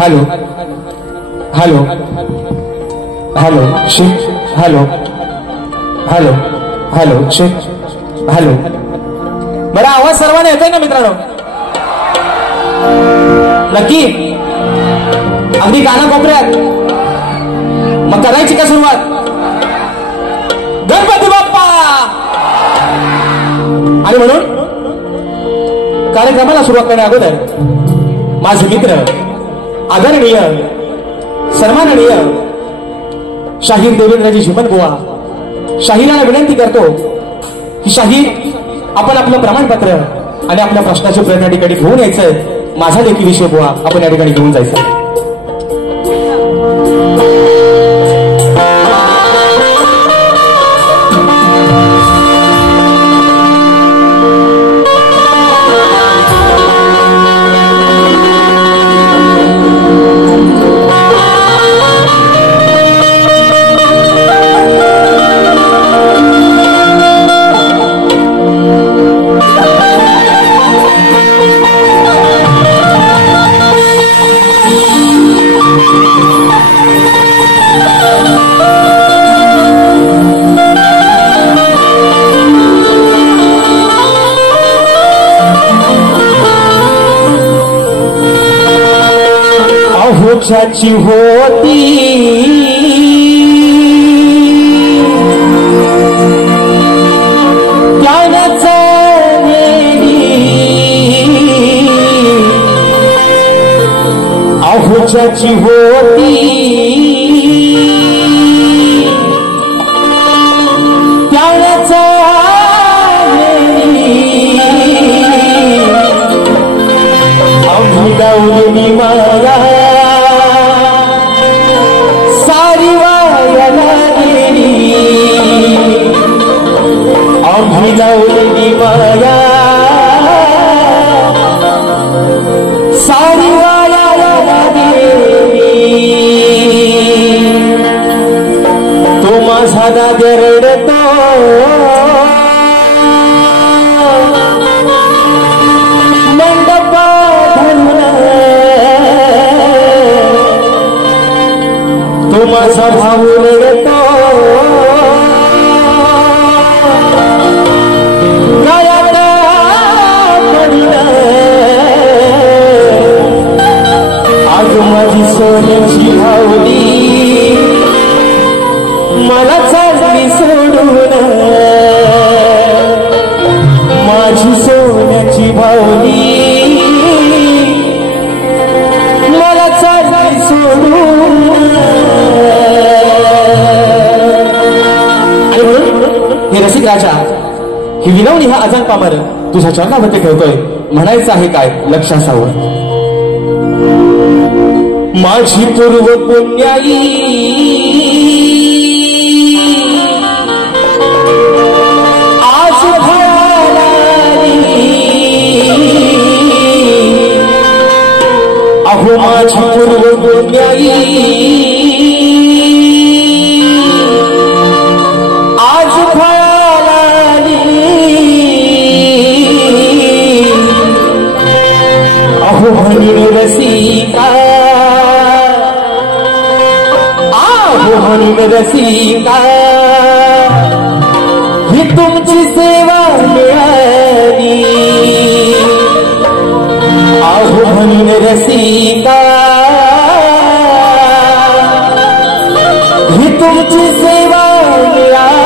Hello hello hello shit hello hello hello shit hello बड़ा आवाज सर्वांना येतोय ना मित्रांनो नक्की अगदी कानाकोपऱ्यात मग करायची का सुरुवात गणपती बाप्पा आणि म्हणून कार्यक्रमाला सुरुवात करण्या अगोदर माझे मित्र आदरणीय सन्माननीय शाहीर देवेंद्रजी झिमनबुवा शाहिराला विनंती करतो की शाहीर आपण आपलं प्रमाणपत्र आणि आपल्या प्रश्नाचे प्रश्न या ठिकाणी घेऊन यायचंय माझा देखील विषय बुवा आपण या ठिकाणी घेऊन जायचं अहोच्याची होती त्यानंच अहोच्याची होती त्यानंच आम्ही गावली माया सारी वायाला गेली आम्ही गावली माया सारी वायाला गेली तो माझा दाद्या रडतो तो माझा भाऊ रडतो गळ्यात पडलं आज माझी सोन्याची भावली मला चालली सोडून माझी सोन्याची भावली मला चालली सोडून हे रसिक राजा ही विनवणी हा अजान पामर तुझ्या चरणावरती ठेवतोय म्हणायचं आहे काय लक्ष असावं माझी पूर्व पुण्याई आज अहो माझी पूर्व पुण्याई रसिका आहो रसिका ही तुमची सेवा मिळाली आहो रसिका ही तुमची सेवा मिळाली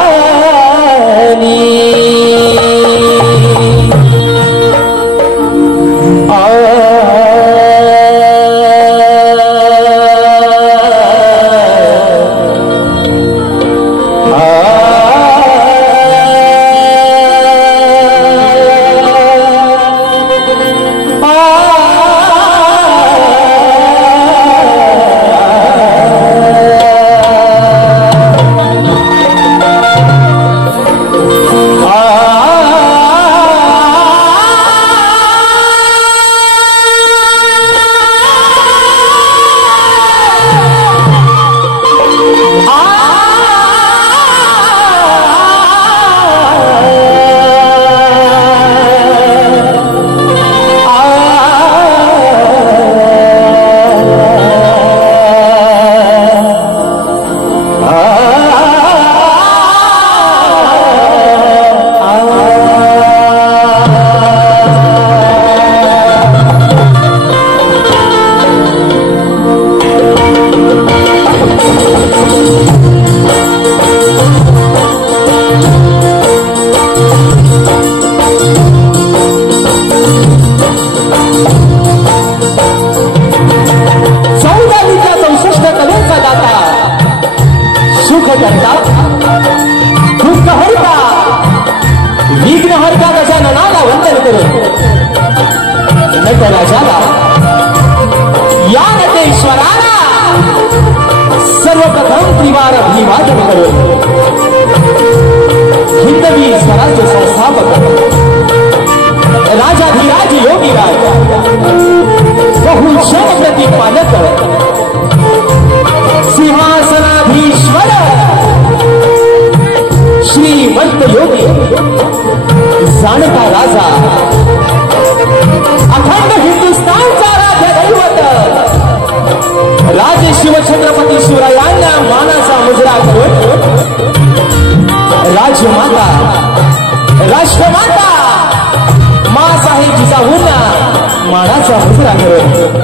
सर्वप्रथम त्रिवार अभिवादन करो हिंदवी स्वराज्य संस्थापक राजाधिराज योगीराज बहुजन प्रतिपादक सिंहासनाधीश्वर श्रीमंत योगी जाणता राजा अखंड हिंदुस्थानचा राज्य दैवत राजे शिवछत्रपती शिवरायांना मानाचा मुजरा करून राजमाता राष्ट्रमाता मासाहेब जिजाऊंना मानाचा मुजरा करून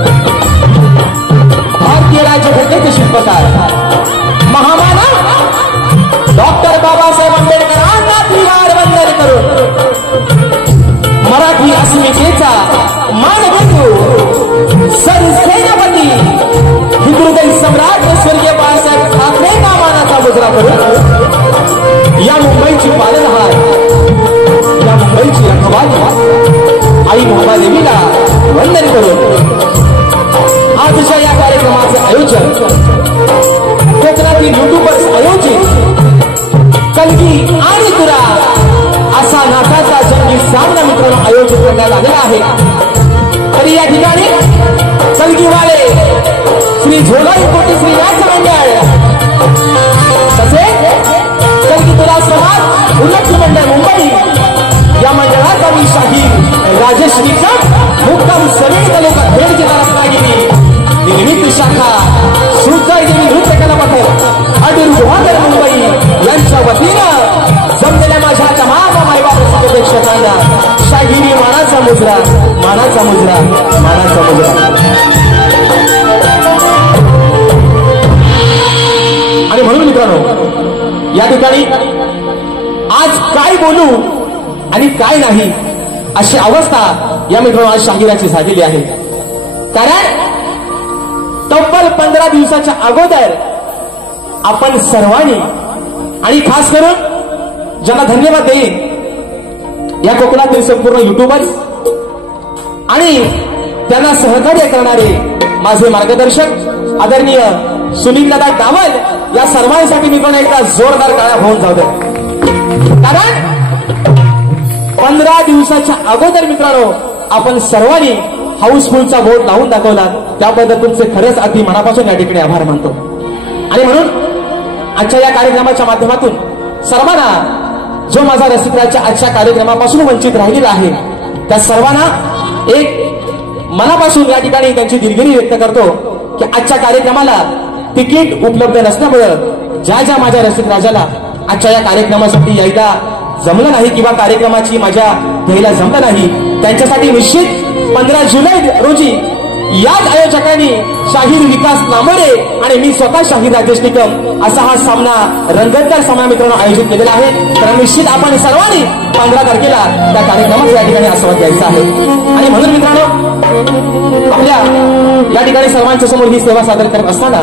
शाखा सुजय देवी नृत्य कला पथक अडीर गुहागर मुंबई यांच्या वतीनं जमलेल्या माझ्या तमाम मायबाप प्रेक्षकांना शाहिरी मानाचा मुजरा मानाचा मुजरा मानाचा मुजरा. आणि म्हणून मित्रांनो या ठिकाणी आज काय बोलू आणि काय नाही अशी अवस्था या मित्रांनो आज शाहिराची झालेली आहे. कारण तब्बल 15 दिवसाच्या अगोदर आपण सर्वांनी आणि खास करून ज्यांना धन्यवाद देईन या कोकणातील संपूर्ण युट्यूबर्स आणि त्यांना सहकार्य करणारे माझे मार्गदर्शक आदरणीय सुनील दादा डावल या सर्वांसाठी मित्रांनो एकदा जोरदार टाळ्या होऊन जाऊ दे. कारण 15 दिवसाच्या अगोदर मित्रांनो आपण सर्वांनी हाऊसफुलचा बोर्ड लावून दाखवला त्याबद्दल तुमचे खरेच अगदी मनापासून या ठिकाणी आभार मानतो. आणि म्हणून आजच्या या कार्यक्रमाच्या माध्यमातून सर्वांना जो माझा रसिकराजच्या आजच्या कार्यक्रमापासून वंचित राहिलेला आहे त्या सर्वांना एक मनापासून या ठिकाणी त्यांची दिलगिरी व्यक्त करतो की आजच्या कार्यक्रमाला तिकीट उपलब्ध नसल्यामुळं ज्या ज्या माझ्या रसिकराजाला आजच्या या कार्यक्रमासाठी यायला जमलं नाही किंवा कार्यक्रमाची मजा घ्यायला जमलं नाही त्यांच्यासाठी निश्चित 15 जुलै रोजी याच आयोजकांनी शाहीर विकास नामोरे आणि मी स्वतः शाहीर राजेश निकम असा हा सामना रंगतदार सामना मित्रांनो आयोजित केलेला आहे. तर निश्चित आपण सर्वांनी 15 तारखेला त्या कार्यक्रमाचा या ठिकाणी आस्वाद घ्यायचा आहे. आणि म्हणून मित्रांनो आपल्या या ठिकाणी सर्वांच्या समोर ही सेवा सादर करत असताना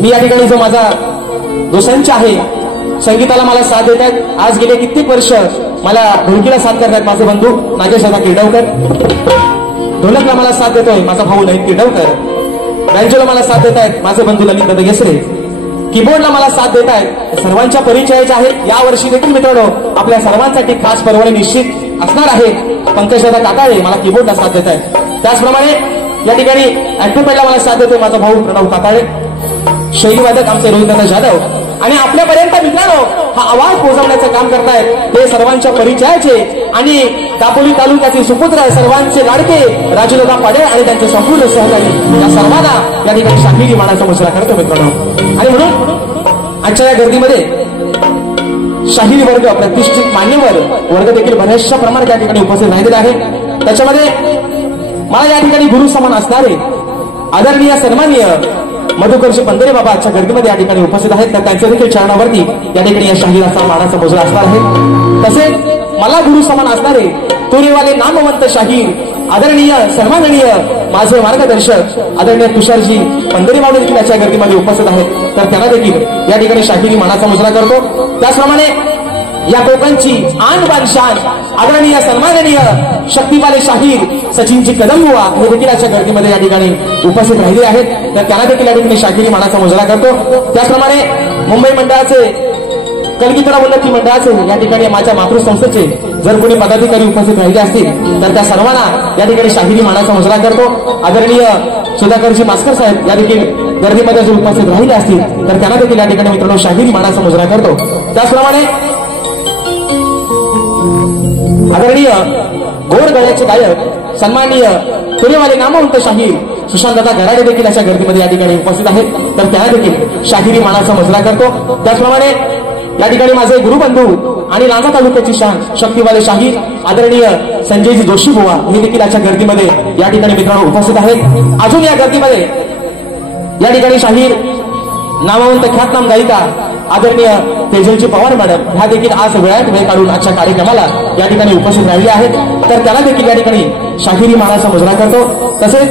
मी या ठिकाणी जो माझा दोसांच आहे संगीताला मला साथ देत आहेत. आज गेले कित्येक वर्ष मला ढोलकीला साथ करतात माझे बंधू नागेश दादा किडवकर. ढोलकला मला साथ देतोय माझा भाऊ ललित किडवकर. बँजोला मला साथ देत आहेत माझे बंधू ललित दादा गेसरे. कीबोर्डला मला साथ देत आहेत सर्वांच्या परिचयाचे आहे. या वर्षी देखील मित्रांनो आपल्या सर्वांसाठी खास पर्वणी निश्चित असणार आहे. पंकज दादा काकाळे मला कीबोर्डला साथ देत आहेत. त्याचप्रमाणे या ठिकाणी ऍक्टोपॅडला मला साथ देतोय माझा भाऊ प्रणव काकाळे. शैलीवादक आमचे रोहित दादा जाधव आणि आपल्यापर्यंत मित्रांनो हा आवाज पोहोचवण्याचं काम करतायत ते सर्वांच्या परिचयाचे आणि दापोली तालुक्याचे सुपुत्र सर्वांचे लाडके राजूदादा पाडे आणि त्यांचे संपूर्ण सहकारी या सर्वांना या ठिकाणी शाहिरी मानाचा मुजरा करतो मित्रांनो. आणि म्हणून आजच्या या गर्दीमध्ये शाहिरी वर्ग प्रतिष्ठित मान्यवर वर्ग देखील बऱ्याचशा प्रमाणात या ठिकाणी उपस्थित राहिलेले आहे. त्याच्यामध्ये मला या ठिकाणी गुरु समान असणारे आदरणीय सन्माननीय मधुकरजी पंधरे बाबा आजच्या गर्दीमध्ये या ठिकाणी उपस्थित आहेत. तर त्यांच्या देखील चरणावरती या ठिकाणी या शाहिराचा मानाचा मुजरा असणार आहे. तसेच मला गुरु समान असणारे तोरेवाले नामवंत शाहीर आदरणीय सन्माननीय माझे मार्गदर्शक आदरणीय तुषारजी पंधरे बाबा देखील याच्या गर्दीमध्ये उपस्थित आहेत. तर त्यांना देखील या ठिकाणी शाहिरी मानाचा मुजरा करतो. त्याचप्रमाणे या कोकणची आन बान शान आदरणीय सन्माननीय शक्तिपाले शाहीर सचिनजी कदम बुवा हे देखील याच्या गर्दीमध्ये या ठिकाणी उपस्थित राहिले आहेत. तर त्यांना देखील या ठिकाणी शाहिरी मानाचा मुजरा करतो. त्याचप्रमाणे मुंबई मंडळाचे कलगीतडा उन्नती मंडळाचे या ठिकाणी माझ्या मातृसंस्थेचे जर कोणी पदाधिकारी उपस्थित राहिले असतील तर त्या सर्वांना या ठिकाणी शाहिरी मानाचा मुजरा करतो. आदरणीय सुधाकरजी मास्कर साहेब या देखील गर्दीमध्ये जर उपस्थित राहिले असतील तर त्यांना देखील या ठिकाणी मित्रांनो शाहिरी मानाचा मुजरा करतो. त्याचप्रमाणे आदरणीय गोड गळ्याचे गायक सन्माननीय तोरेवाले नामवंत शाहीर सुशांत दादा गराडे देखील अशा गर्दीमध्ये या ठिकाणी उपस्थित आहेत. तर त्यांना देखील शाहिरी मानाचा मुजरा करतो. त्याचप्रमाणे या ठिकाणी माझे गुरुबंधू आणि लांजा तालुक्याची शान शक्तिवाले शाहीर आदरणीय संजयजी जोशी बुवा हे देखील याच्या गर्दीमध्ये या ठिकाणी मित्रांनो उपस्थित आहेत. अजून या गर्दीमध्ये या ठिकाणी शाहीर नामवंत ख्यातनाम गायिका आदरणीय तेजलजी पवार मॅडम ह्या देखील आज वेळात वेळ काढून आजच्या कार्यक्रमाला या ठिकाणी उपस्थित राहिले आहेत. तर त्याला देखील या ठिकाणी शाहिरी मानाचा मुजरा करतो. तसेच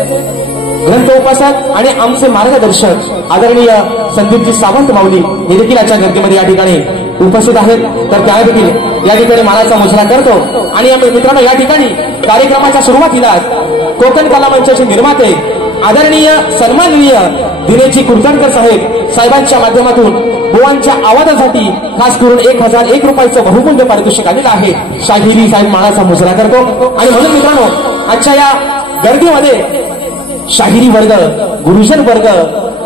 ग्रंथ उपासक आणि आमचे मार्गदर्शक आदरणीय संदीपजी सावंत माऊली हे देखील याच्या गर्दीमध्ये या ठिकाणी उपस्थित आहेत. तर त्याला देखील या ठिकाणी मानाचा मुजरा करतो. आणि मित्रांनो या ठिकाणी कार्यक्रमाच्या सुरुवातीला कोकण कला मंचाचे निर्माते आदरणीय सन्माननीय दिनेशजी कुलकर्णकर साहेबांच्या माध्यमातून बुवांच्या आवाजासाठी खास करून 1001 रुपयाचं बहुमूल्य पारितोषिक आलेलं आहे. शाहिरी साहेब मानाचा मुजरा करतो. आणि म्हणून मित्रांनो आजच्या या गर्दीमध्ये शाहिरी वर्ग गुरुजन वर्ग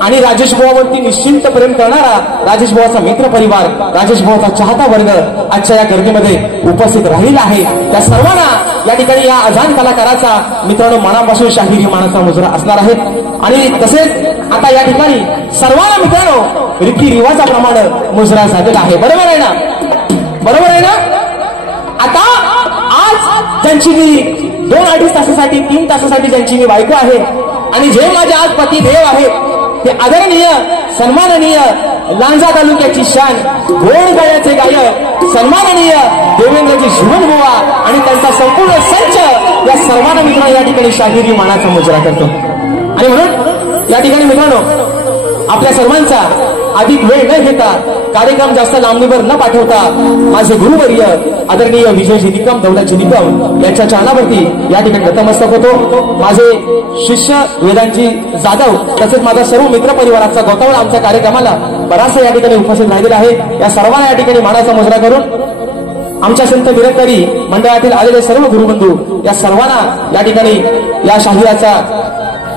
आणि राजेश बुवावरती निश्चिंत प्रेम करणारा राजेश बुवाचा मित्र परिवार राजेश बुवाचा चाहता वर्ग आजच्या या गर्दीमध्ये उपस्थित राहिलेला आहे. त्या सर्वांना या ठिकाणी या अजान कलाकाराचा मित्रांनो मनापासून शाहिरी मानाचा मुजरा असणार आहे। आणि तसेच आता या ठिकाणी सर्वांना मित्रांनो रीती रिवाजाप्रमाणे मुजरा झालेला आहे। बरोबर आहे ना? बरोबर आहे ना? आता आज ज्यांची मी 2-2.5 तासासाठी 3 तासासाठी ज्यांची मी बायको आहे आणि जे माझे आज पती देव आहेत ते आदरणीय सन्माननीय लांजा तालुक्याची शान गोड गळ्याचे गायक सन्माननीय देवेंद्रजी शुभनबुवा आणि त्यांचा संपूर्ण संच या सर्वांना मित्रांनो या ठिकाणी शाहिरी मानाचा मुजरा करतो। आणि म्हणून या ठिकाणी मित्रांनो आपल्या सर्वांचा अधिक वेळ न घेता कार्यक्रम जास्त लांबणीवर न पाठवता माझे गुरुवर्य आदरणीय विजयजी निकम दौलतजी निकम यांच्या चरणावरती या ठिकाणी नतमस्तक होतो। माझे शिष्य वेदांतजी जाधव तसेच माझा सर्व मित्र परिवाराचा गौतम आमच्या कार्यक्रमाला बराचसा या ठिकाणी उपस्थित राहिलेला आहे। या सर्वांना या ठिकाणी मानाचा मुजरा करून आमच्या संत निरंकारी मंडळातील आलेले सर्व गुरुबंधू या सर्वांना या ठिकाणी या शाहिराचा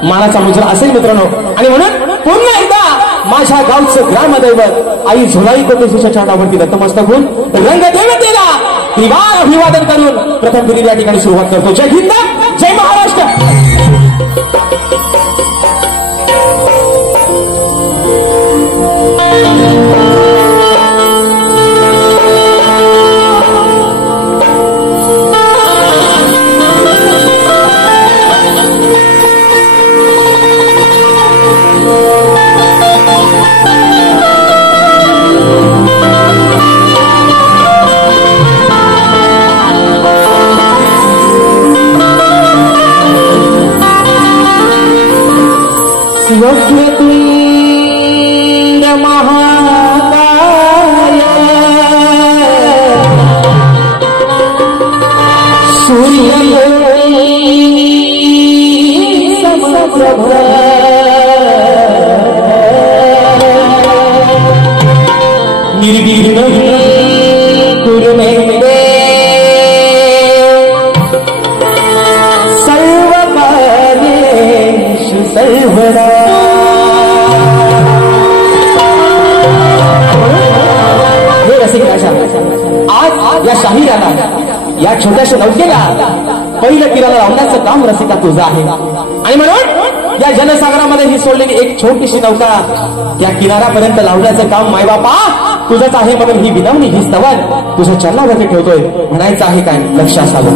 मानाचा मुजरा असेल मित्रांनो। आणि म्हणून पुन्हा एकदा माझ्या गावचं ग्रामदैवत आई झुलाई कोटेश्वरीच्या चरणावरती नतमस्तक होऊन रंगदेवतेला त्रिवार अभिवादन करून प्रथम फेरी या ठिकाणी सुरुवात करतो। जय हिंद, जय महाराष्ट्र। वक्रतुंड महाकाय सूर्यकोटि समप्रभ निर्विघ्नं कुरु मे सर्वकार्येषु सर्वदा। आज या शाहिराला या छोट्याशा नौकेला पहिलं किराला लावण्याचं काम रसिका तुझं आहे। आणि म्हणून या जनसागरामध्ये ही सोडलेली एक छोटीशी नौका त्या किनाऱ्यापर्यंत लावण्याचं काम मायबापा तुझंच आहे। म्हणून ही विनवणी ही स्तवन तुझ्या चरणावरती ठेवतोय। म्हणायचं आहे काय लक्ष असावं।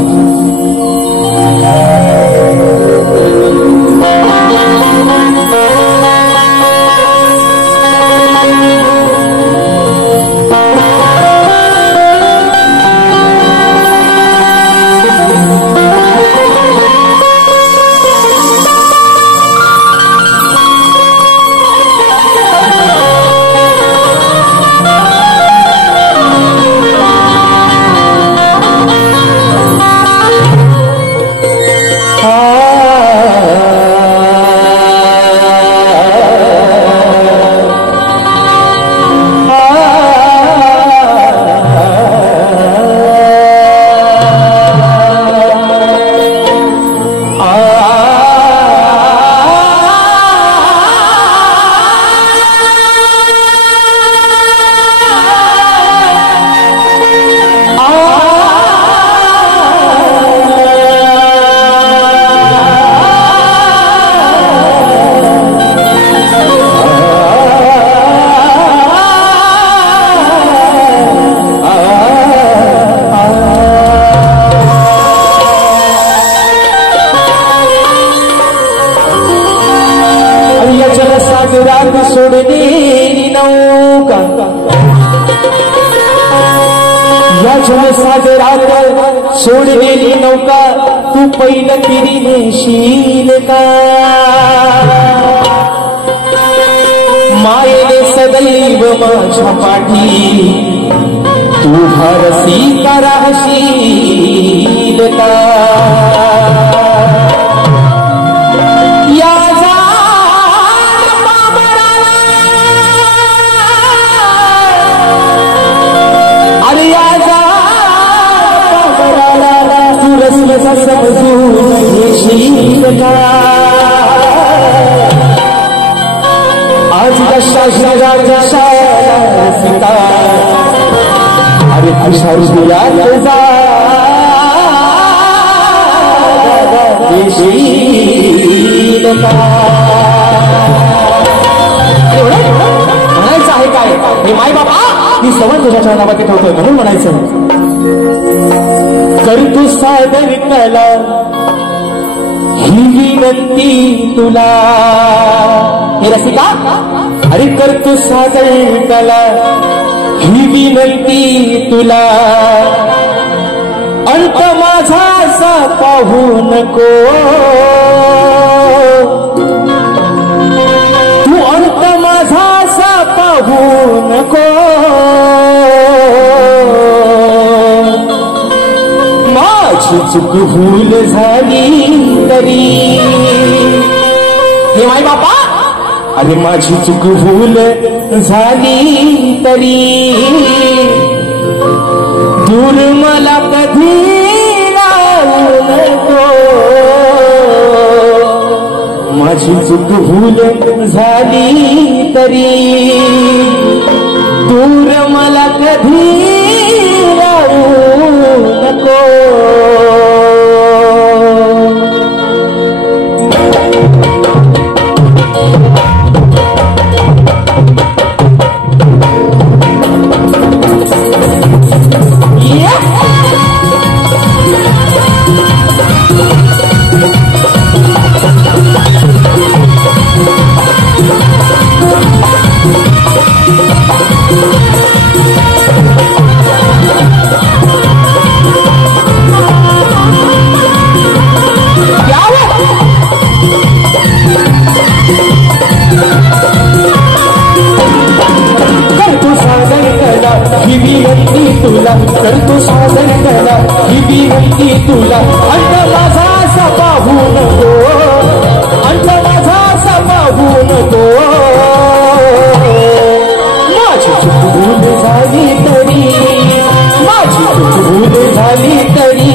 सोडलेली नौका या जनसागरात सोडलेली नौका तू पहिलं किरी नेशील का? मायेने सदैव माझ्या पाठी तू भरसी का राहशील का? आज अरे खुशाल येशील का? म्हणायचं आहे काय हे माय बाबा मी सवय तुझ्या चरणामध्ये ठेवतोय म्हणून म्हणायचं कर तू सादर कला ही विनंती तुला हे रसिका अरे कर तू सादर कला ही विनंती तुला अंत माझा असा पाहू नको तू अंत माझा असा पाहू नको माझी चूक भूल झाली तरी हे माय बापा अरे माझी चूक भूल झाली तरी दूर मला कधी राहू नको माझी चूक भूल झाली तरी दूर मला कधी राहू नको तुला करतो सादर कला ही विनंती तुला अंत माझा असा पाहू नको अंत माझा असा पाहू नको माझी चूक भूल झाली तरी माझी चूक भूल झाली तरी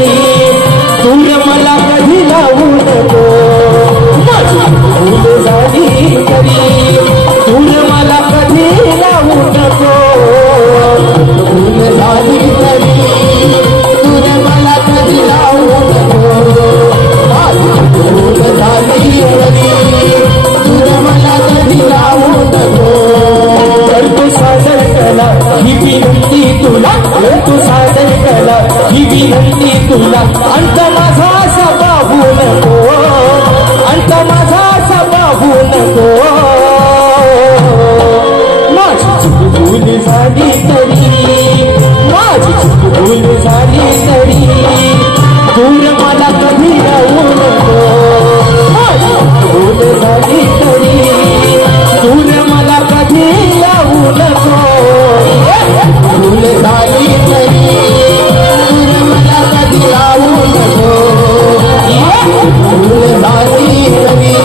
दूर मला कधी लावू नको माझी चूक भूल झाली तरी दूर मला कधी लावू नको भूल झाली तरी दूर मला कधी लावू नको माझी भूल झाली तरी दूर मला कधी लावू नको करतो सादर कला ही विनंती तुला करतो सादर कला ही विनंती तुला अंत माझा असा पाहू नको अंत माझा असा पाहू नको माझी चूक भूल झाली तरी माझी चूक भूल झाली तरी दूर मला कधी राहू नको माझी चूक भूल झाली तरी दूर मला कधी राहू नको भूल झाली तरी दूर मला कधी राहू नको भूल झाली तरी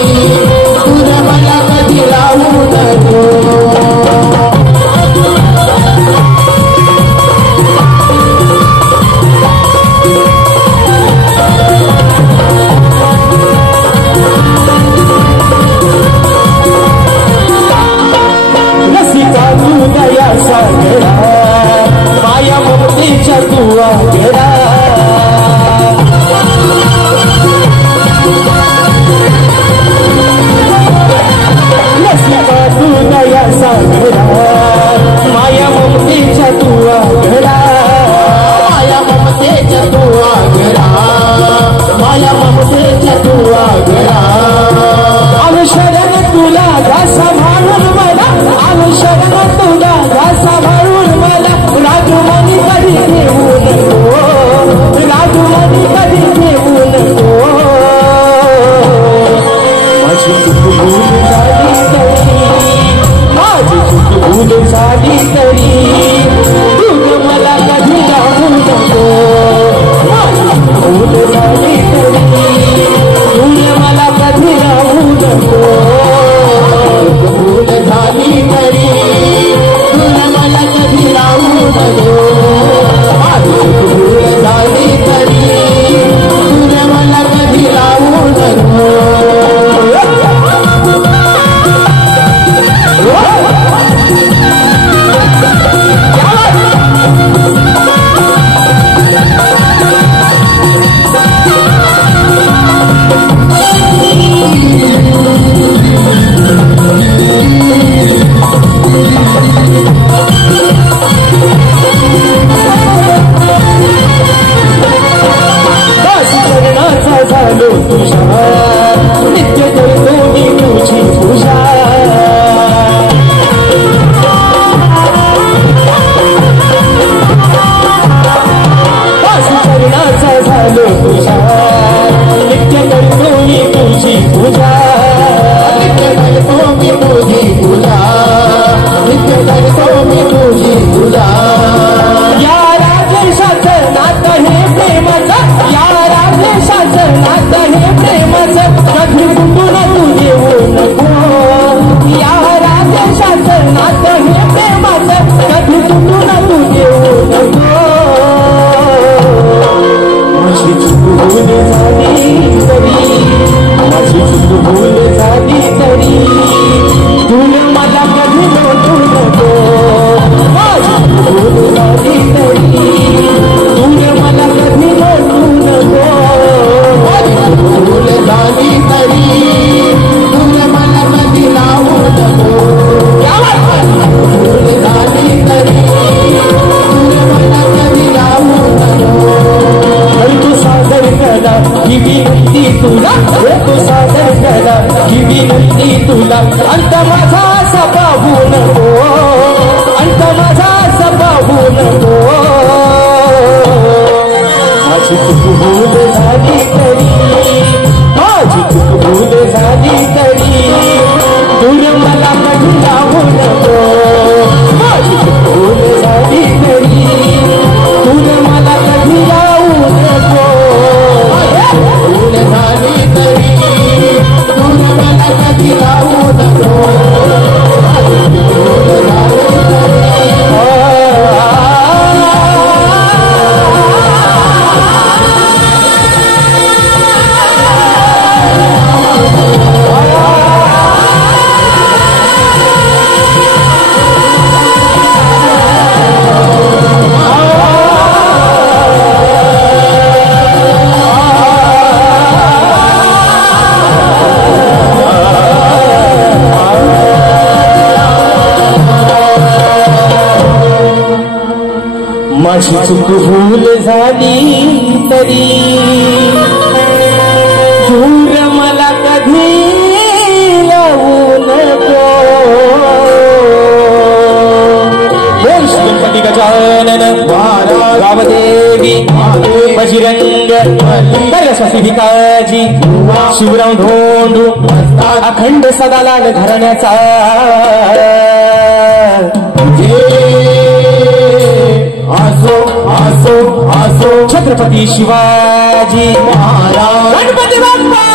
तरी तुला अंत माझा सपाहू नको, अंत माझा सपाहू नको. माझी चूक भूल झाली तरी, माझी चूक भूल झाली तरी दूर मला कधी लावू नको. माझी चूक भूल झाली तरी दूर मला कधी लावू नको. भूल झाली तरी दूर मला कधी लावू नको. माझी चूक भूल झाली तरी दूर मला कधी लावू नको. बोल गणपती गजानन वारादेवी बजरंग सरस्वती भिकाजी शिवराम धोंडू अखंड सदा लाल घराण्याचा आसो आसो आसो छत्रपती शिवाजी महाराज. गणपती बाप्पा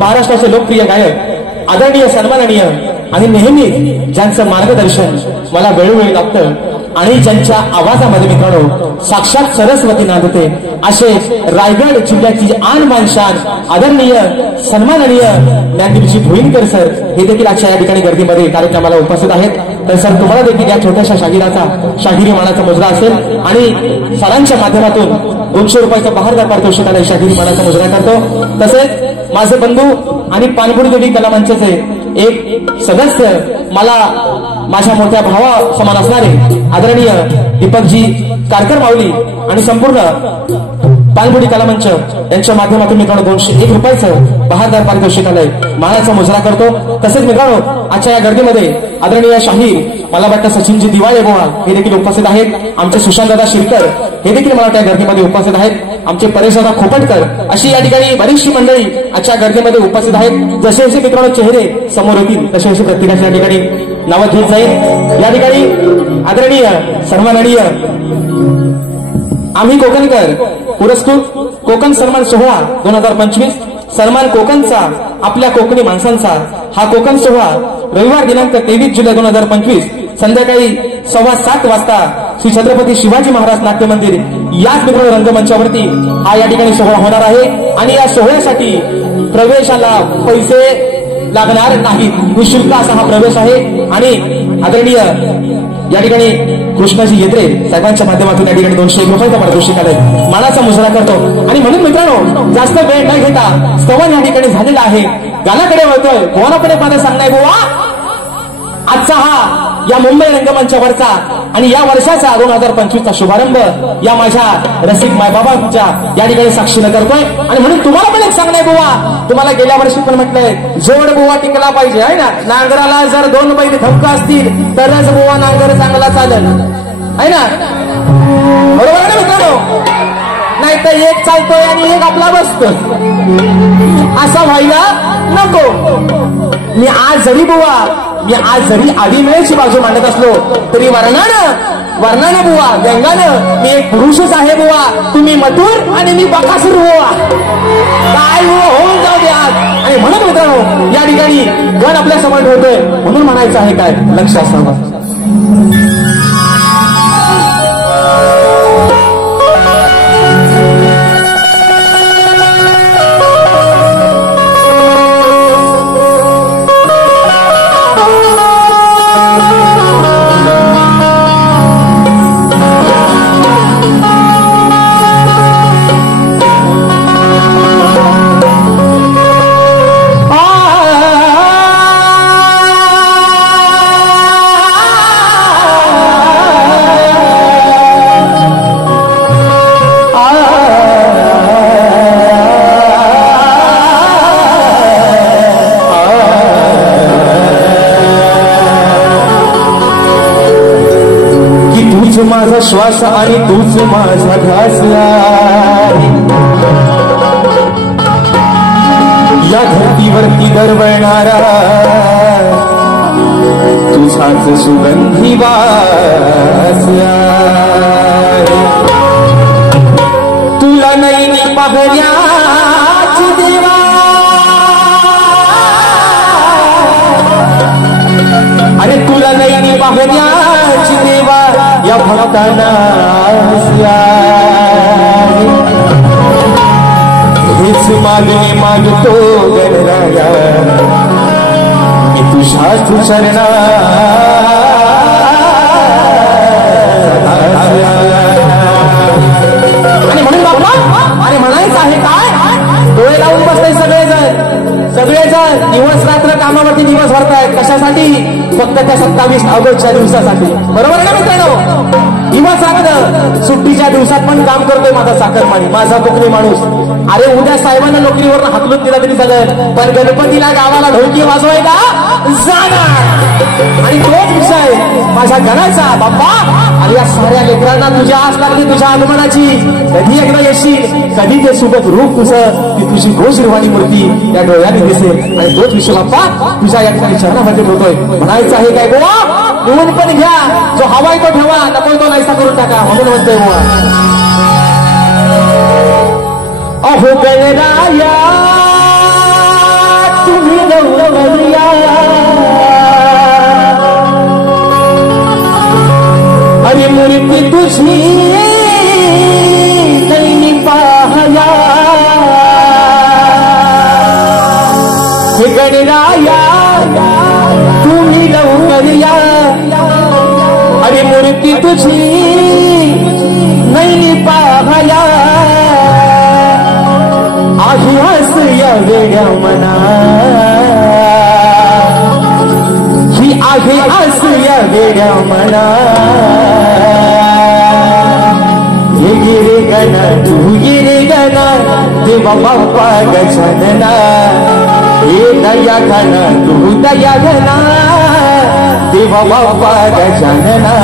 महाराष्ट्राचे लोकप्रिय गायक आदरणीय सन्माननीय आणि नेहमी ज्यांचं मार्गदर्शन मला वेळोवेळी लागतं आणि ज्यांच्या आवाजामध्ये मित्रांनो साक्षात सरस्वती नांदते असे रायगड जिल्ह्याची आन मान शान आदरणीय सन्माननीय ज्ञानदीपजी भोईनकर सर हे देखील आजच्या या ठिकाणी गर्दीमध्ये कार्यक्रमाला उपस्थित आहेत. तर सर तुम्हाला देखील या छोट्याशा शाहिरी मानाचा मुजरा असेल आणि सरांच्या माध्यमातून 200 रुपयाचा बहारदार पारितोषिकाला शाहिरी मानाचा मुजरा करतो. तसेच माझे बंधू आणि पानपुरी देवी कला मंचाचे एक सदस्य मला माझ्या मोठ्या भावा समान असणारे आदरणीय दीपकजी कारकर माऊली आणि संपूर्ण पानपुरी कला मंच यांच्या माध्यमातून मित्रांनो 201 रुपयाचं बहारदार पारितोषिकालय मानाचा मुजरा करतो. तसेच मित्रांनो आजच्या या गर्दीमध्ये आदरणीय शाहीर मला वाटतं सचिनजी दिवाळे बोहा हे देखील उपस्थित आहेत. आमचे सुशांतदादा शिरकर हे देखील मला त्या गर्दीमध्ये उपस्थित आहेत. आमचे परेशदादा खोपटकर अशी या ठिकाणी बरीचशी मंडळी आजच्या गर्दीमध्ये उपस्थित आहेत. जसे जसे मित्रांनो चेहरे समोर येतील तसे तसे प्रत्येकाच्या या ठिकाणी नावं घेत जाईल. या ठिकाणी आदरणीय सन्माननीय आम्ही कोकणकर पुरस्कृत कोकण सन्मान सोहळा 2025 सन्मान कोकणचा आपल्या कोकणी माणसांचा हा कोकण सोहळा रविवार दिनांक 23 जुलै 2025 संध्याकाळी 7:15 वाजता श्री छत्रपती शिवाजी महाराज नाट्य मंदिर याच मित्रांनो रंगमंचावरती हा या ठिकाणी सोहळा होणार आहे. आणि या सोहळ्यासाठी प्रवेशाला पैसे लागणार नाहीत, निःशुल्क असा हा प्रवेश आहे. आणि आदरणीय या ठिकाणी कृष्णाजी येत्रे साहेबांच्या माध्यमातून या ठिकाणी 201 रुपयाचा पारितोषिक आलंय, मानाचा मुजरा करतो. आणि म्हणून मित्रांनो जास्त वेळ न घेता स्तवन या ठिकाणी झालेला आहे, गालाकडे वळतोय. भुवनापणे माझं सांगणं आहे बुवा, आजचा हा या मुंबई रंगमंचावरचा आणि या वर्षाचा 2025चा शुभारंभ या माझ्या रसिक मायबाबांच्या या ठिकाणी साक्षीनं करतोय. आणि म्हणून तुम्हाला पण एक सांगणं बुवा, तुम्हाला गेल्या वर्षी पण म्हटलंय जोड बुवा टिकला पाहिजे आहे ना. नांगराला जर 2 बैल धक्का असतील तरच बुवा नांगर चांगला चालेल आहे ना, बरोबर ना मित्रांनो. नाही तर एक चालतोय आणि एक आपला बसतो, असा व्हायला नको. मी आज जरी आदिमेळची बाजू मांडत असलो तरी वर्णानं बुवा व्यंगानं मी एक पुरुषच आहे बुवा. तुम्ही मथुर आणि मी बकासूर बुवा, काय बुवा होऊन जाऊ द्या. आणि म्हणून मित्रांनो या ठिकाणी गण आपल्या समोर ठेवतोय, म्हणून म्हणायचं आहे काय लक्ष असावं. माझा श्वास आणि तूच माझा घास, या धरतीवरती दरवळणारा तुझाच सुगंधी वास. तुला नैनी पाहण्याची देवा, अरे तुला नैनी पाहण्याची देवा या भक्तांना हेच मागणे मागतो गणराया मी तुझ्याच चरणा. आणि म्हणून बाबा अरे म्हणायचं आहे काय, डोळे लावून बसताय सगळेजण दिवस रात्र कामावरती दिवस भरतायत. कशासाठी? फक्त त्या 27 ऑगस्टच्या दिवसासाठी, बरोबर ना मित्रांनो. दिवस रात्र सुट्टीच्या दिवसात पण काम करतोय माझा चाकरमानी, माझा कोकणी माणूस. अरे उद्या साहेबांना नोकरीवर हाकलून दिला तरी चालेल, पण गणपतीला गावाला ढोलकी वाजवायला जाणार. आणि तोच विषय माझ्या गणाचा बाप्पा. आणि या साऱ्या लेकरांना तुझ्या आस लागली तुझ्या आगमनाची, कधी एकदा येशील, कधी ते सुबक रूप तुझं, ती तुझी गोश्रीवाणी मूर्ती या डोळ्याने दिसेल. आणि तोच विषय बाप्पा तुझ्या या ठिकाणी चरणामध्ये ठेवतोय. म्हणायचं आहे काय गोवा, निवून पण घ्या, जो हवाय तो ठेवा, नको तो नाहीसा करून टाका, म्हणून म्हणतोय गोवा. अहो गणराया तुम्ही गौरवल्या, अरे मूर्ती तुझी नैनी पाहया. हे गणराया तुम्ही लवकर या, अरे मूर्ती तुझी नैनी पाहया. आहे हस या वेड्या मना, ही आहे हस या वेड्या मना. हे गिरे गणा तू गिरे गणा देवा बाप्पा गजानना. हे दया घना तू दया घना देवा बाप्पा गजानना.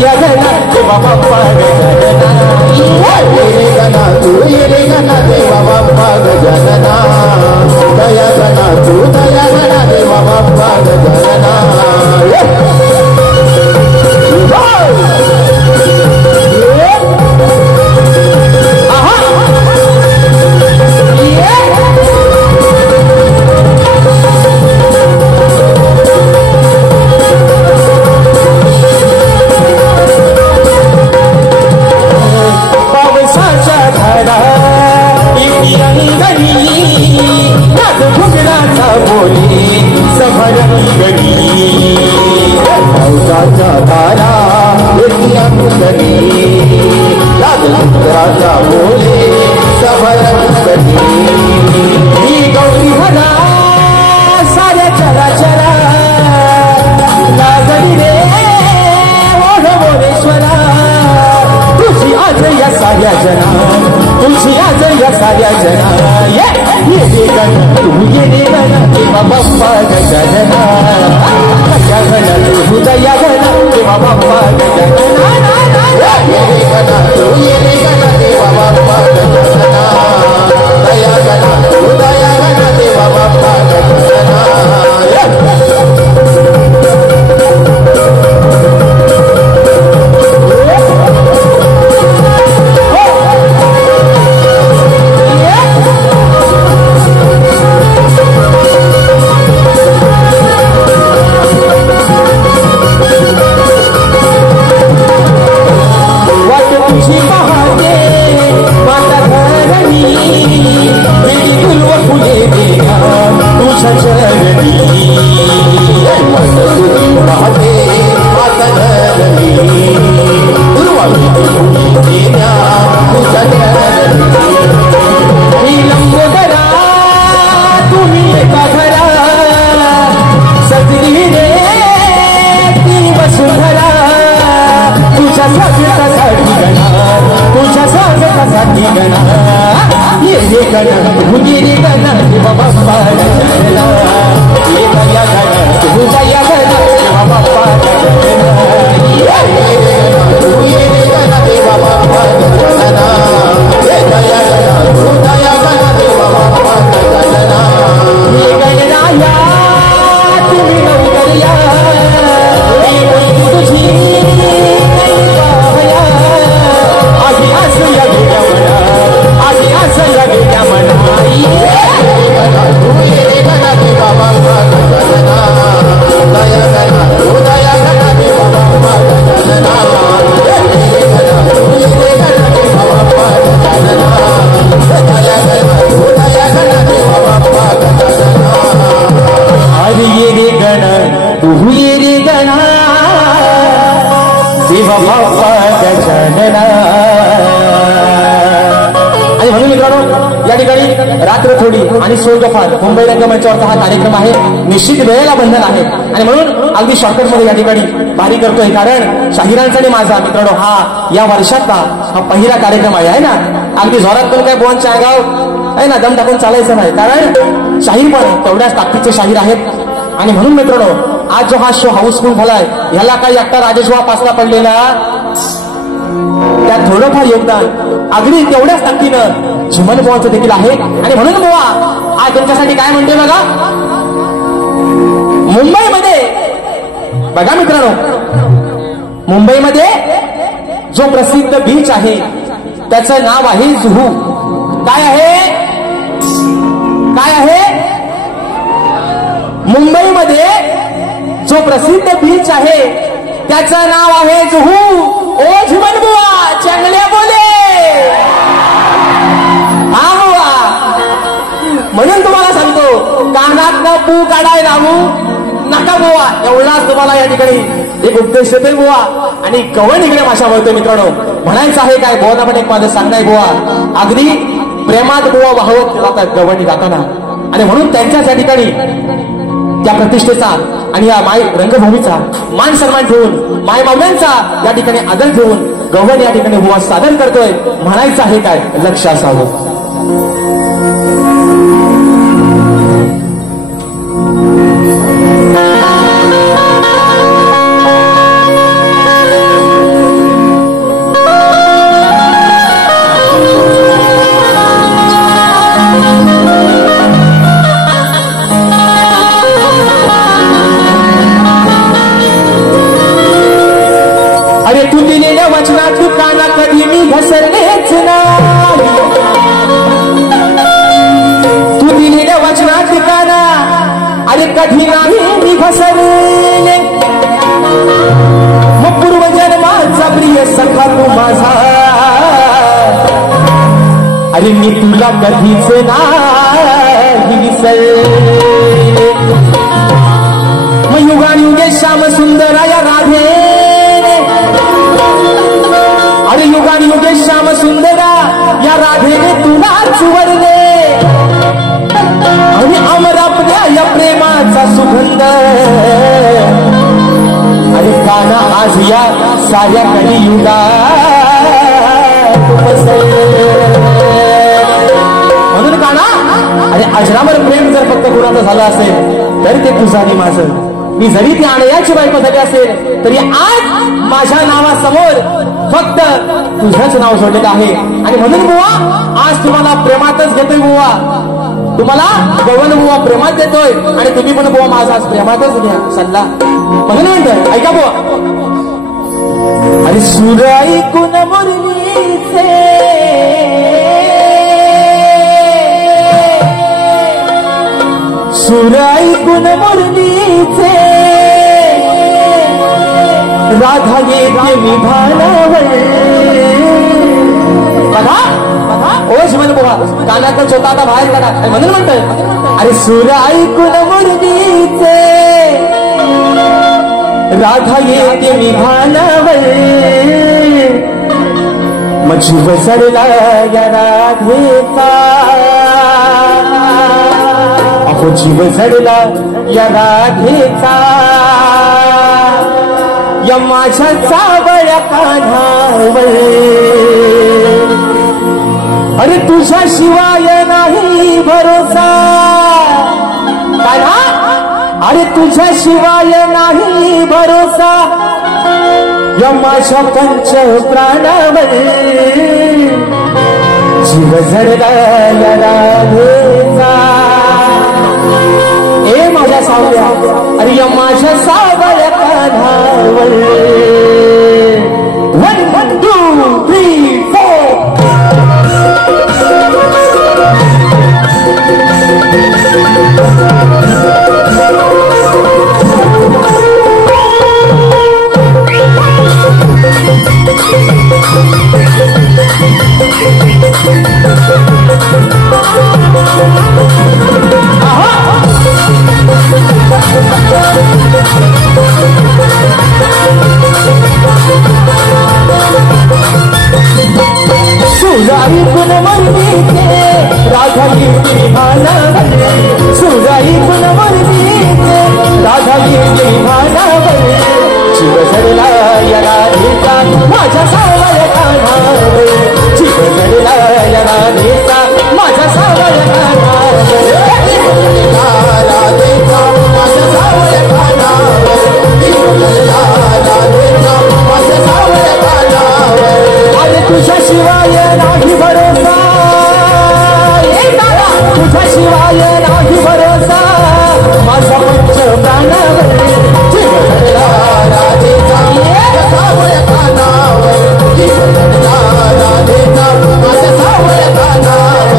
दया गणा देवा बाप्पा गजानना ये गणा तू ये गणा देवा बाप्पा गजानना दया गणा तू दया गणा देवा बाप्पा गजानना पावसाच्या धारा राजा बोले सबरंगणी ही गौरी भला साऱ्या चराचरा लाजली रे ओढ मोरेश्वरा तुझी आज या साऱ्या जना तुझी आज या साऱ्या जना ये रे गण तू ये रे गण देवा बाप्पा गजानना दया गणा तू दया गणा देवा बाप्पा गजानना ये रे गणा तू ये रे गणा देवा बाप्पा गजानना दया गणा तू दया गणा देवा बाप्पा गजानना रात्र थोडी आणि सोलगफार मुंबई रंगमंचावरचा हा कार्यक्रम आहे. निश्चित वेळेला बंधन आहे आणि म्हणून अगदी शॉर्टकट मध्ये या ठिकाणी भारी करतोय. कारण शाहिरांचा आणि माझा मित्रांनो हा या वर्षातला हा पहिला कार्यक्रम आहे ना. अगदी जोरात पण काय बोन चायगाव आहे ना दम टाकून चालायचं नाही. कारण शाहीर पण तेवढ्याच ताकदीचे शाहीर आहेत. आणि म्हणून मित्रांनो आज जो हा शो हाऊसफुल झालाय ह्याला काही एकटा राजेशवा पासला पडलेला त्यात थोडंफार योगदान अगदी तेवढ्याच ताकदीनं झुमन बुवाचं देखील आहे. आणि म्हणून बुवा आज तुमच्यासाठी काय म्हणतोय बघा. मुंबईमध्ये बघा मित्रांनो मुंबईमध्ये जो प्रसिद्ध बीच आहे त्याचं नाव आहे जुहू. काय आहे काय आहे मुंबईमध्ये जो प्रसिद्ध बीच आहे त्याचं नाव आहे जुहू. ओ झुमन बुवा चांगल्या बोले हा बुवा. म्हणून तुम्हाला सांगतो कानात न पू काढाय लावू नका बुवा. एवढाच तुम्हाला या ठिकाणी एक उपदेश देतोय बुवा. आणि गवण इकडे भाषा बोलतोय मित्रांनो. म्हणायचं आहे काय बुवा पण एक माझं सांगणार बुवा. अगदी प्रेमात बुवा वाहवत जातात गवणी जाताना. आणि म्हणून त्यांच्याच या ठिकाणी त्या प्रतिष्ठेचा आणि या माय रंगभूमीचा मान सन्मान ठेवून माय माम्यांचा या ठिकाणी आदर ठेवून गवळण या ठिकाणी बुवा सादर करतोय. म्हणायचं आहे काय लक्ष असावं. दिलेल्या वचनात काना कधी मी घसरलेच नाही. तू दिलेल्या वचनात काना अरे कधी नाही मी घसरले. मग पूर्वजन्माचा प्रिय सखा तू माझा अरे मी तुला कधीच नाही विसरले. मग युगानुगे श्याम सुंदरा या राधे अरे युगानुगे श्याम सुंदरा या राधेने तुलाच वरले. आणि अमर आपल्या या प्रेमाचा सुगंध अरे काना आज या साऱ्या कलियुगात म्हणून काना अरे अजरामर प्रेम जर फक्त कुणाचं झालं असेल तर ते तुझं आणि माझं. मी जरी ती आणयाची बायको झाली असेल तरी आज माझ्या नावासमोर फक्त तुझंच नाव जोडलेलं आहे. आणि म्हणून बुवा आज तुम्हाला प्रेमातच घेतोय बुवा. तुम्हाला गवन बुवा प्रेमात देतोय आणि तुम्ही पण बुवा माझा आज प्रेमातच घ्या सल्ला. म्हणून म्हणतोय ऐका बुवा. अरे सूर ऐकून मुरलीचे सूर ऐकून मुरलीचे राधा येते मी भानावर. बघा बघा ओ शिवन बुवा कानाचा छोटा आता बाहेर काढा. म्हणून म्हणतोय अरे सूर ऐकून मुरलीचे राधा येते मी भानावर. मग जीव सडला या राधेचा अहो जीव सडला या राधेचा या माझ्या सावळ्या कान्हावर. अरे तुझ्या शिवाय नाही भरोसा कान्हा अरे तुझ्या शिवाय नाही भरोसा या माझ्या पंच प्राणावर. जीव झडला या राधेचा ए माझ्या सावळ्या अरे या माझ्या सावळ्या कान्हावर. 1 2 3 4 सुराई कुन मर्दीचे राधा येते भानावर. सुराई कुन मर्दीचे राधा येते भानावर. जीव झडला या राधेचा माझ्या सावळ्या कान्हावर. जीव झडला या राधेचा माझ्या सावळ्या कान्हावर. राधेचा माझ्या सावळ्या कान्हावर. जीव झडला राधेचा माझ्या सावळ्या कान्हावर. अरे तुझ्या शिवाय नाही भरोसा तुझ्या शिवाय नाही भरोसा माझा पंच प्राणावर. जीव झडला राधेचा माझ्या सावळ्या कान्हावर. जीव झडला राधेचा माझ्या सावळ्या कान्हावर.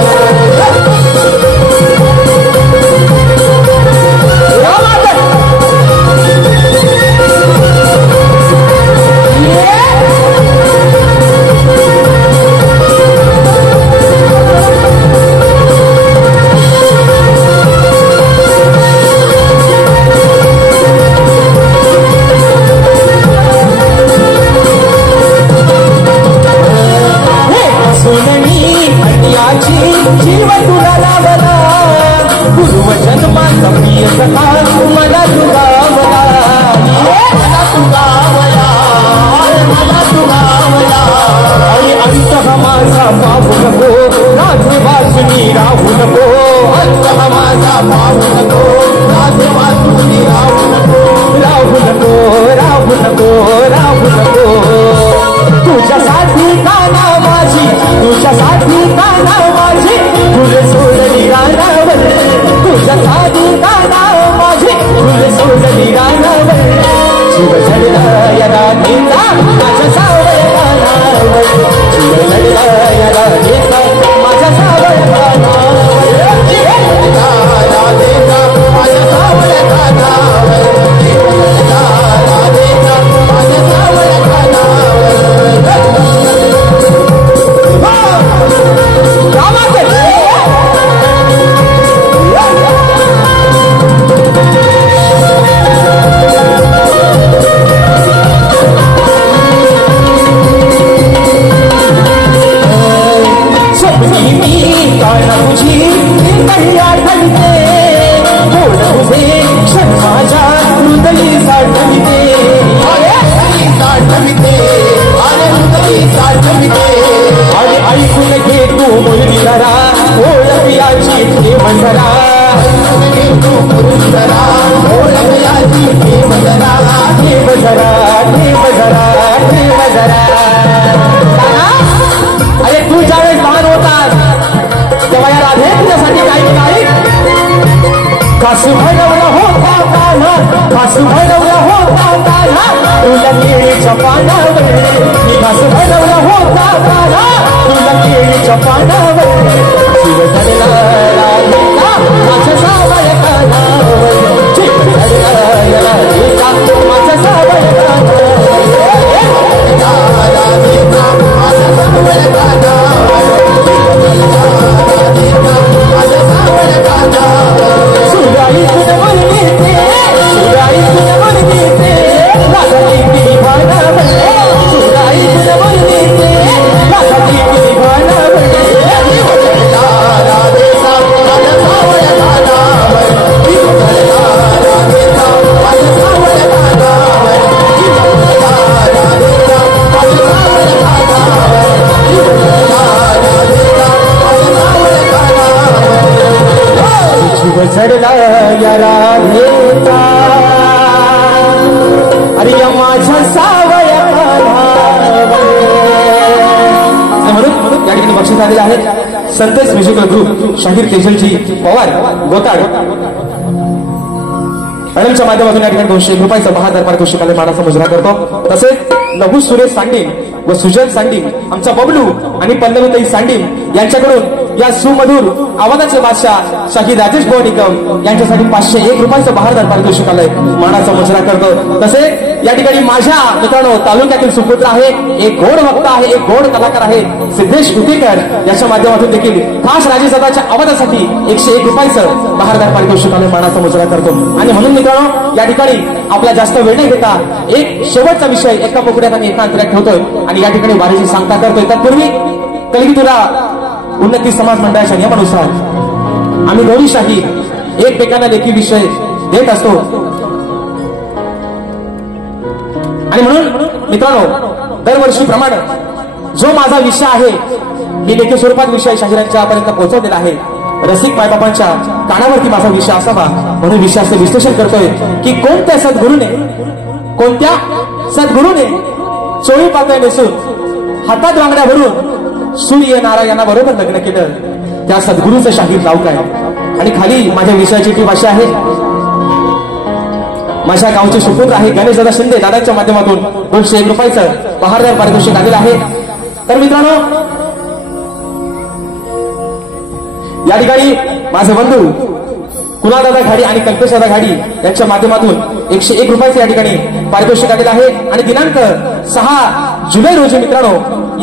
जीव तुला लावला पूर्वजन्माचा प्रिय सखा मला तुगावला. मला तुगावला मला तुगावला. आणि अंत माझा पाहू नको राधे वासुनी राहू नको. अंत माझा पाहू नको राधे वासुनी राहू नको. राहू नको राहू नको राहू नको. तुझ्यासाठी काना माझी तुझ्यासाठी काना माझी तुझे सोडली रानावर. तुझ्यासाठी काना माझी तुझे सोडली रानावर. जीव झडला या राधेचा माझ्या सावळ्या नाही आठवते गोड तुझे क्षण माझ्या हृदयी साठविते आणि ऐकून घे तू मुरली जरा ओळख याची ठेव जरा ठेव जरा अरे तू ज्यावेळेस लहान होतास तेव्हा या राधे तुझ्यासाठी काय काय कासू भरवला होता काना कासू भरवला होता काना तुला केळीच्या पानावर मी कासू भरवला होता काना तुला केळीच्या पानावर शिव धरला राधिका माझ्या सावळ कानावर शिव धरला राधिका माझ्या सावळ सुराई तुझ्या मन घेते सुराई तुझ्या मन घेते राधाची किती भावना सुराई तुझ्या मन घेते राधाची किती भावना झडला या राधेचा अरे या माझ्या सावळ्या म्हणून या ठिकाणी बक्षीस आलेलं आहे संतेश म्युझिकल ग्रुप शाहीर तेजलजी पवार गोताड मॅडमच्या माध्यमातून या ठिकाणी 200 रुपयाचा बहादर पारितोषिकाने मानाचा मुजरा करतो तसेच लघु सुरेश सांडिम व सुजल सांडिम आमचा बबलू आणि पल्लवीताई सांडिम यांच्याकडून या सुमधुर आवाजाचे बादशाह शाहीर राजेश भाऊ निकम यांच्यासाठी 501 रुपयाचं बहादर पारितोषिकालय मानाचा मुजरा करतो तसे या ठिकाणी माझ्या मित्रांनो तालुक्यातील सुपुत्र आहे एक गोड वक्ता आहे एक गोड कलाकार आहे सिद्धेश उतेकर याच्या माध्यमातून देखील खास राजेसदाच्या आवाजासाठी 101 रुपयाचं बहादर पारितोषिकालय मानाचा मुजरा करतो आणि म्हणून मित्रांनो या ठिकाणी आपला जास्त वेळ नाही घेता एक शेवटचा विषय एका पोकड्यात आणि एका अंतरात ठेवतोय आणि या ठिकाणी वारीची सांगता करतोय तत्पूर्वी कलगी तुला उन्नती समाज मंडळाच्या नियमानुसार आम्ही दोन्ही शाहीर एकमेकांना लेखी विषय देत असतो आणि म्हणून मित्रांनो दरवर्षीप्रमाणे जो माझा विषय आहे मी लेखी स्वरूपात विषय शाहिरांच्या पर्यंत पोहोचवलेला आहे रसिक मायबापांच्या कानावरती माझा विषय असावा म्हणून विषयाचे विश्लेषण करतोय की कोणत्या सद्गुरूने चोळी पातळ नेसून हातात बांगड्या भरून सूर्य नारायणा बरोबर लग्न केलं त्या सद्गुरूचं शाहीर नाव काय आणि खाली माझ्या विषयाची ती भाषा आहे माझ्या गावचे सुपुत्र आहे गणेश दादा शिंदे दादाच्या माध्यमातून 201 रुपयाचं बहादर पारितोषिक आलेलं आहे तर मित्रांनो या ठिकाणी माझे बंधू कुणाल दादा घाडी आणि कल्पेश दादा घाडी यांच्या माध्यमातून 101 रुपयाचं या ठिकाणी पारितोषिक आलेलं आहे आणि दिनांक 6 जुलै रोजी मित्रांनो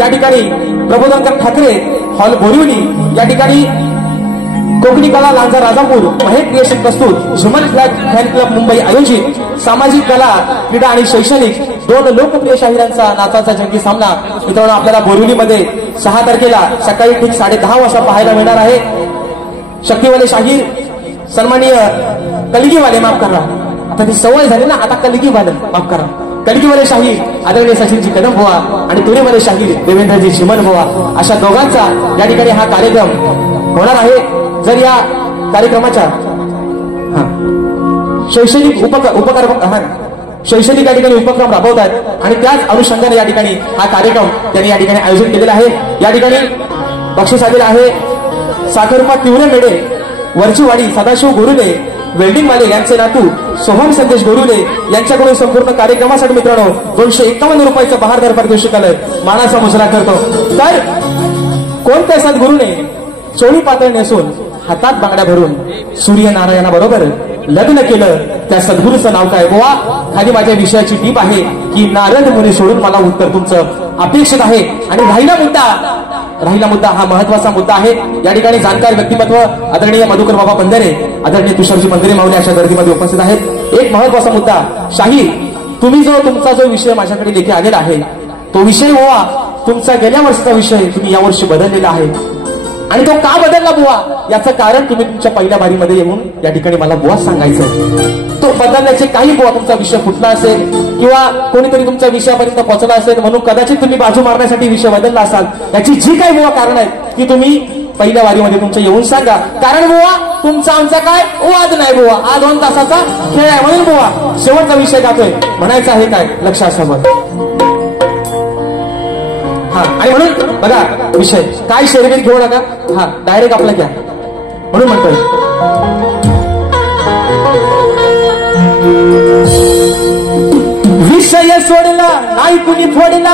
या ठिकाणी प्रबोधनकर ठाकरे हॉल बोरिवली या ठिकाणी कोकणी कला लांजा राजापूर महेश क्रिएशन प्रस्तुत झुमन फॅन क्लब मुंबई आयोजित सामाजिक कला क्रीडा आणि शैक्षणिक 2 लोकप्रिय शाहिरांचा नाचाचा जंगी सामना मित्रांनो आपल्याला बोरिवलीमध्ये 6 तारखेला सकाळी ठीक 10:30 वाजता पाहायला मिळणार आहे शक्तीवाले शाहीर सन्माननीय कलगीवाले माफ करा आता ती सवय झाली ना आता कलगीवाले माफ करा कलगीवाले शाहीर आदरणीय सचिनजी कदम बुवा आणि तुरेवाले शाहीर देवेंद्रजी चिमन बुवा अशा दोघांचा या ठिकाणी हा कार्यक्रम होणार आहे जर या कार्यक्रमाच्या शैक्षणिक शैक्षणिक या ठिकाणी उपक्रम राबवतात आणि त्याच अनुषंगाने या ठिकाणी हा कार्यक्रम त्यांनी या ठिकाणी आयोजित केलेला आहे या ठिकाणी बक्षीस आलेलं आहे साखरपा तीव्र मेडे वरचीवाडी सदाशिव गोरुले वेल्डिंग वाले यांचे नातू सोहम संदेश गोरुले यांच्याकडून संपूर्ण कार्यक्रमासाठी मित्रांनो 251 रुपयाचं बहादर पारितोषिकालय मानाचा मुजरा करतो तर कोणत्या सद्गुरूने चोळी पातळ नेसून हातात बांगड्या भरून सूर्यनारायणा बरोबर लग्न केलं त्या सद्गुरूचं नाव काय बुवा खाली माझ्या विषयाची टीप आहे की नारद मुनी सोडून मला उत्तर तुमचं अपेक्षित आहे आणि राहिला मुद्दा हा महत्वाचा मुद्दा आहे या ठिकाणी जाणकार व्यक्तिमत्व आदरणीय मधुकर बाबा बंदरे आदरणीय तुषारजी बंदरे माऊली अशा गर्दीमध्ये उपस्थित आहेत एक महत्वाचा मुद्दा शाहीर तुम्ही तुमचा जो विषय माझ्याकडे लेखी आलेला आहे तो विषय बुवा तुमचा गेल्या वर्षीचा विषय तुम्ही यावर्षी बदललेला आहे आणि तो का बदलला बुवा याचं कारण तुम्ही तुमच्या पहिल्या बारीमध्ये येऊन या ठिकाणी मला बुवा सांगायचं. तो बदलण्याचे काही बुवा तुमचा विषय फुटला असेल किंवा कोणीतरी तुमच्या विषयापर्यंत पोहोचला असेल म्हणून कदाचित तुम्ही बाजू मारण्यासाठी विषय बदलला असाल. याची जी काही बुवा कारण आहेत ती तुम्ही पहिल्या वारीमध्ये तुमच्या येऊन सांगा. कारण बुवा तुमचा आमचा काय वाद नाही बुवा, हा 2 तासाचा खेळ आहे म्हणून बुवा शेवटचा विषय गातोय. म्हणायचं आहे काय लक्षात समज. हा आणि म्हणून बघा विषय काय शर्यत घेऊ नका, हा डायरेक्ट आपला घ्या म्हणून म्हणतोय. विषय सोडला नाही कुणी फोडला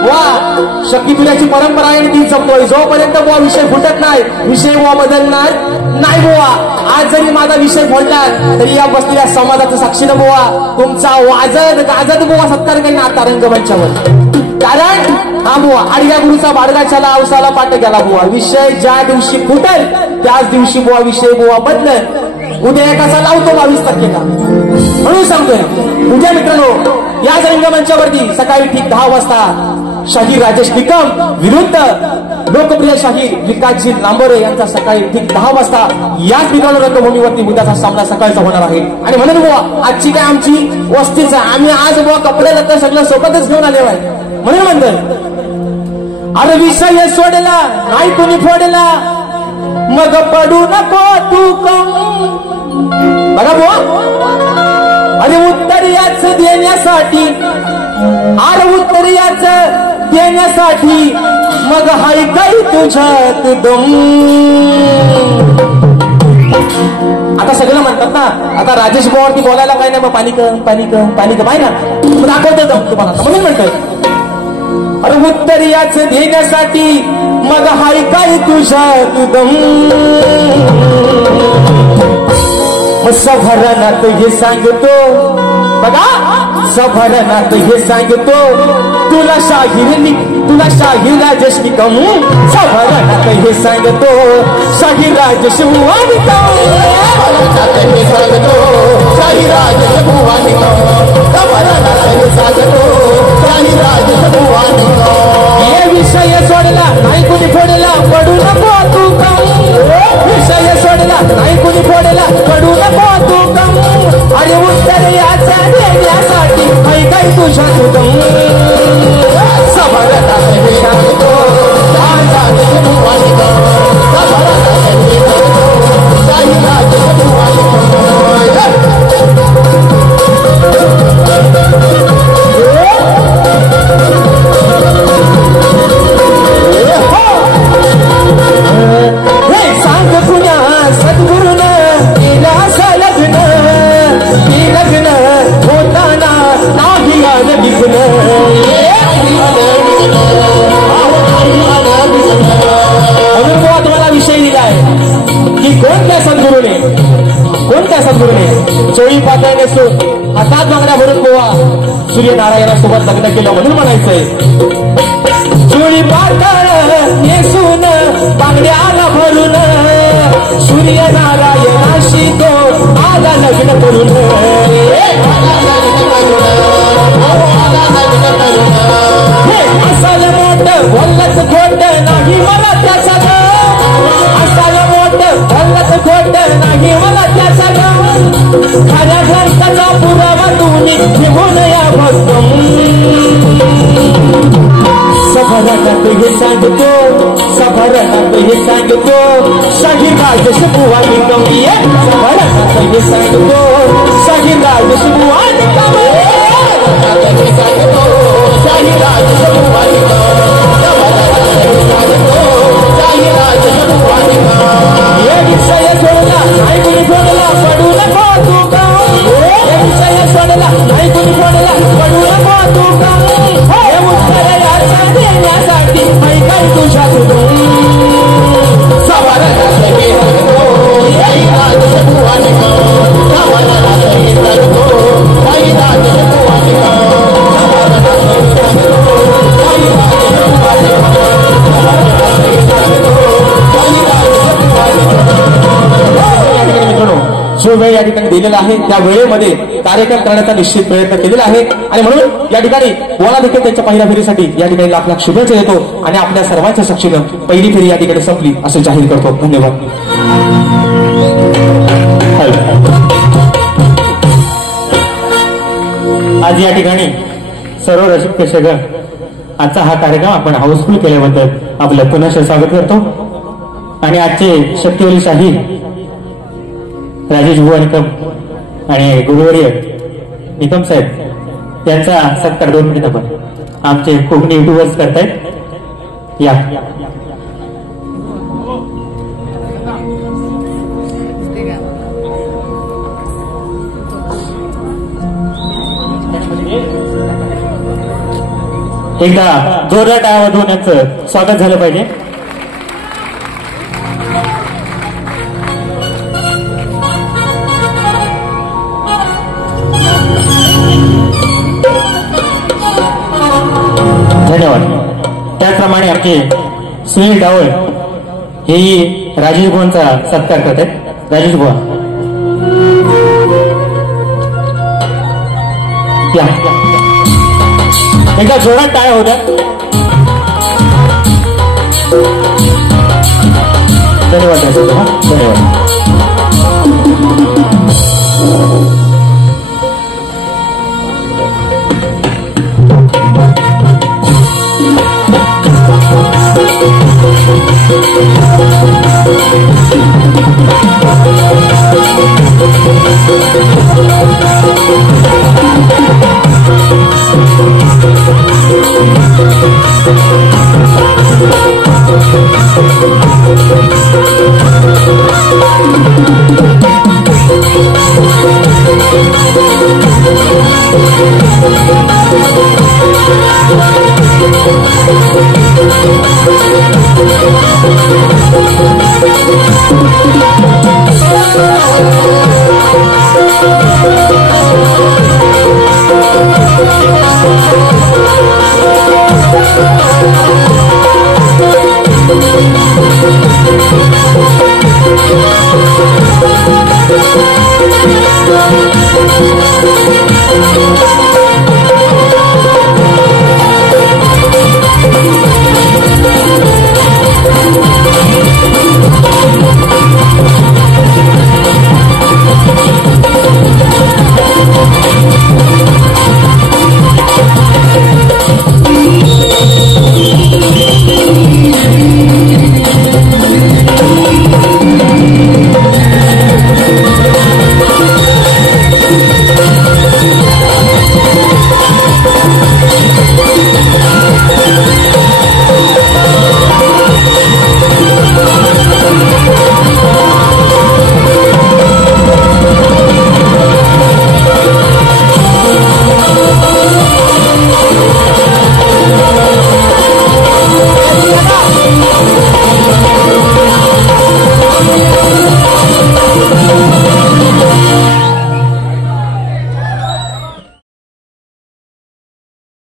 वा शक्ती तुझ्याची परंपरा आहे ती जपतोय. जोपर्यंत बुवा विषय फुटत नाही विषय बुवा बदलणार नाही बुवा. आज जरी माझा विषय फोडला तरी या बसलेल्या समाजाचं साक्षीनं बुवा तुमचा वाजत गाजत बुवा सत्कार काही आता रंगमंचावर. कारण हा बुवा आडव्या गुरुचा बाडगाच्याला औसाला पाठ गेला बुवा. विषय ज्या दिवशी फुटेल त्याच दिवशी बुवा विषय बुवा बदलेल. उद्या एकाचा लावतो 22% का म्हणून सांगतोय. उद्या मित्रांनो याच रंगमंचावरती सकाळी ठीक 10 वाजता शाहीर राजेश निकम विरुद्ध लोकप्रिय शाहीर विकासजी लांबोरे यांचा सकाळी ठीक 10 वाजता याच मित्रांनो रंगभूमीवरती उद्याचा सामना सकाळचा होणार आहे. आणि म्हणून बुवा आजची काय आमची वस्तीच आहे. आम्ही आज बुवा कपडे लत्ता सगळं सोबतच घेऊन आले आहे म्हणून म्हणतोय. अरे विषय सोडला नाही कोणी फोडला मग पडू नको तू कम. बघा बुवा अरे उत्तर याच देण्यासाठी, अरे उत्तर याच देण्यासाठी मग हाय काही तुझ्यात दम. आता सगळं म्हणतात ना आता राजेश बुवावरती बोलायला काय नाही मग पाणी कम पाणी कम पाणी कम आहे ना दाखवतो दम तुम्हाला म्हणून म्हणतोय. अरे उत्तर याच देण्यासाठी मग हाय काही तुझ्यात दम. सभरणात हे सांगतो बघा सभरणात हे सांगतो तुला शाहीर राजेश निकम. सभरणात हे सांगतो शाहीर राजेश बुवा निकम. हे सांगतो शाहीर राजेश बुवा निकम. सभरणात हे सांगतो शाहीर राजेश बुवा निकम. हे विषय सोडला नाही कुणी फोडला पडू नको तू कम. विषय सोडला नाही कुणी फोडला पडू नको तू कम. अरे उत्तर याचा देण्यासाठी काही तुझ्या तुदम. सभरणात हे सांगतो शाहीर राजेश बुवा निकम. सभरणात हे सांगतो शाहीर राजेश बुवा निकम. सांग पुण्या सद्गुरुन केला लग्न होताना नाही आलं निघून. म्हणून बुवा तुम्हाला विषय दिलाय की कोणत्या सद्गुरूने चोळी पातळ नेसून हातात बांगड्या भरून बुवा सूर्यनारायणासोबत लग्न केलं म्हणून म्हणायचंय. चोळी पातळ नेसून बांगड्याला भरून सूर्यनारायणाशी तो आला लग्न करून. असाल मोठ बोललंच खोट नाही मला त्याचा असाल मोठ बोललंच खोट नाही मला त्याचा खऱ्या ग्रंथाचा पुरावा तुम्ही घेऊन या भक्तम. सभरणात हे सांगतो शाहीर राजेश बुवा निकम. सभरणात हे सांगतो शाहीर राजेश बुवा निकम. हे सांगतो शाहीर राजेश बुवा निकम. सभरणात हे सांगतो शाहीर राजेश बुवा निकम. हे विषय सोडला नाही कुणी फोडला पडू नको तू कम. हे विषय सोडला नाही कुणी फोडला पडू नको तू कम. हे उत्तर याचा देण्यासाठी काही तुझ्या तुदम. सभरणात हे सांगतो शाहीर राजेश बुवा निकम. सभरणात हे सांगतो शाहीर राजेश बुवा निकम. सभरणात हे सांगतो शाहीर राजेश बुवा निकम. सभरणात हे सांगतो शाहीर राजेश बुवा निकम. मित्रांनो जो वेळ या ठिकाणी दिलेला आहे त्या वेळेमध्ये कार्यक्रम करण्याचा निश्चित प्रयत्न केलेला आहे आणि म्हणून या ठिकाणी बोला देखील त्यांच्या पहिल्या फेरीसाठी या ठिकाणी लाख लाख शुभेच्छा देतो आणि आपल्या सर्वांच्या साक्षीनं पहिली फेरी या ठिकाणी संपली असं जाहीर करतो. धन्यवाद. आज या ठिकाणी सर्व रसिक प्रेक्षक आजचा हा कार्यक्रम आपण हाऊसफुल केल्याबद्दल आपलं पुनश्च स्वागत करतो आणि आजचे शक्तिवली शाही राजेश बुवा निकम आणि गुरुवर्य निकम साहेब यांचा सत्कार 2 मिनिट आपण आमचे कोकणी युट्यूबर्स करतायत. या एकदा जोरदार टाळ्या वाजवून यांचं स्वागत झालं पाहिजे. धन्यवाद. त्याचप्रमाणे आमचे सुनील डावळ हेही राजेश बुवांचा सत्कार करत आहेत. राजेश बुवा या एकदा जोरात टाळ्या होत्या. धन्यवाद. धन्यवाद. Oh,